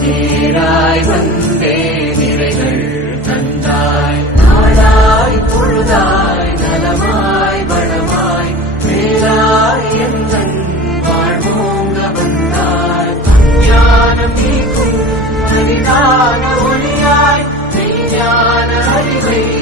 நேராய் வந்தே நிறைகள் தந்தாய் நாடாய் பொழுதாய் நலமாய் வளமாய். மேலாய் எந்தன் வாழ்வோங்க வந்தாய். ஞானம் நீக்கும் அரிதான ஒளியாய். மெய்ஞான அறிவை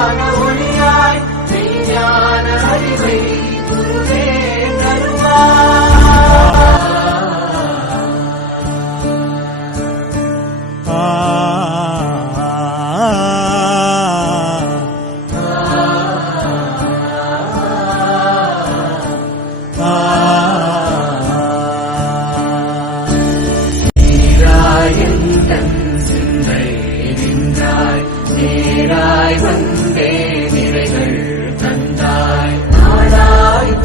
Nirvana.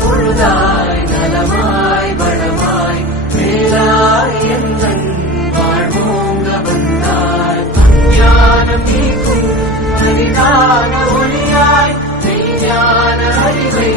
பொழுதாய் நலமாய் வளமாய் மேலாய் எந்தன் வாழ்வோங்க வந்தாய். ஞானம் நீக்கும் ஒளியாய் மெய்ஞான அறிவை